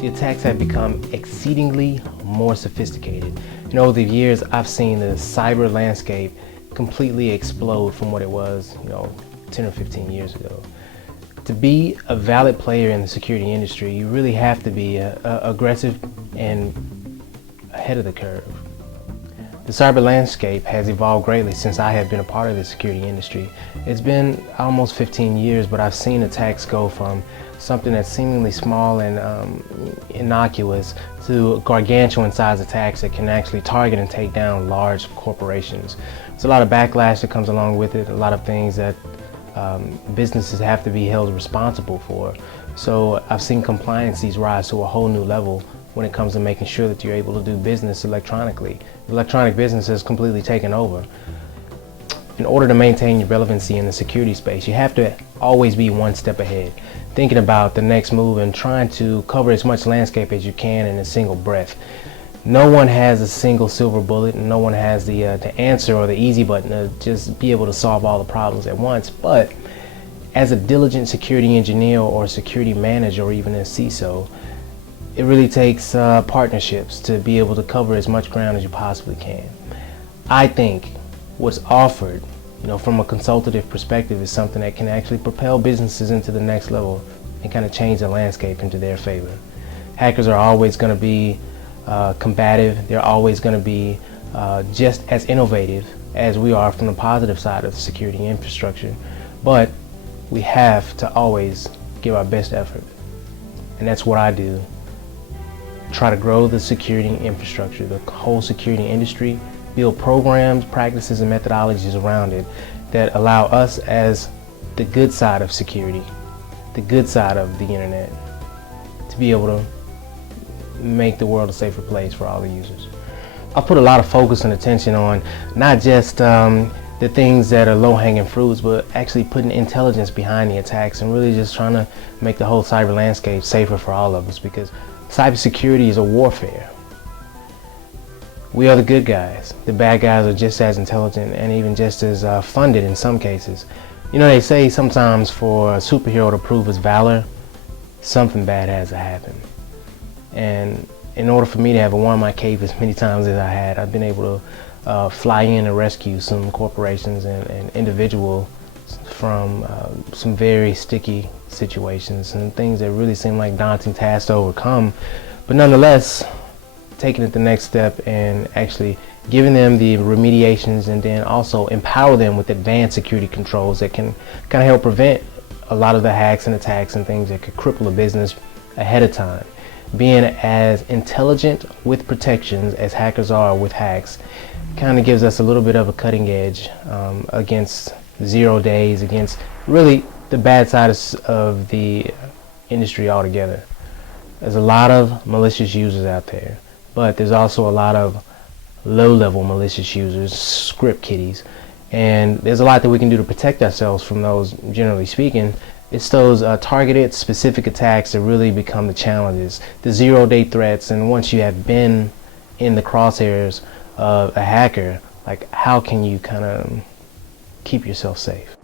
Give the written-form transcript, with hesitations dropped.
the attacks have become exceedingly more sophisticated. Over the years, I've seen the cyber landscape completely explode from what it was, 10 or 15 years ago. To be a valid player in the security industry, you really have to be aggressive and ahead of the curve. The cyber landscape has evolved greatly since I have been a part of the security industry. It's been almost 15 years, but I've seen attacks go from something that's seemingly small and innocuous to gargantuan size attacks that can actually target and take down large corporations. There's a lot of backlash that comes along with it, a lot of things that businesses have to be held responsible for. So I've seen compliances rise to a whole new level when it comes to making sure that you're able to do business electronically. Electronic business has completely taken over. In order to maintain your relevancy in the security space, you have to always be one step ahead, thinking about the next move and trying to cover as much landscape as you can in a single breath. No one has a single silver bullet, and no one has the answer or the easy button to just be able to solve all the problems at once. But as a diligent security engineer or security manager or even a CISO, it really takes partnerships to be able to cover as much ground as you possibly can. I think what's offered, from a consultative perspective is something that can actually propel businesses into the next level and kind of change the landscape into their favor. Hackers are always going to be combative. They're always going to be just as innovative as we are from the positive side of the security infrastructure. But we have to always give our best effort. And that's what I do. Try to grow the security infrastructure, the whole security industry, build programs, practices, and methodologies around it that allow us as the good side of security, the good side of the internet, to be able to make the world a safer place for all the users. I put a lot of focus and attention on not just the things that are low-hanging fruits, but actually putting intelligence behind the attacks and really just trying to make the whole cyber landscape safer for all of us, because cybersecurity is a warfare. We are the good guys. The bad guys are just as intelligent and even just as funded in some cases. They say sometimes for a superhero to prove his valor, something bad has to happen. And in order for me to have worn my cape as many times as I had, I've been able to fly in and rescue some corporations and individuals from some very sticky situations and things that really seem like daunting tasks to overcome. But nonetheless, taking it the next step and actually giving them the remediations and then also empower them with advanced security controls that can kind of help prevent a lot of the hacks and attacks and things that could cripple a business ahead of time. Being as intelligent with protections as hackers are with hacks kind of gives us a little bit of a cutting edge against 0 days, against really the bad side of the industry altogether. There's a lot of malicious users out there, but there's also a lot of low-level malicious users, script kiddies, and there's a lot that we can do to protect ourselves from those, generally speaking. It's those targeted, specific attacks that really become the challenges, the 0-day threats, and once you have been in the crosshairs of a hacker, like how can you kind of keep yourself safe?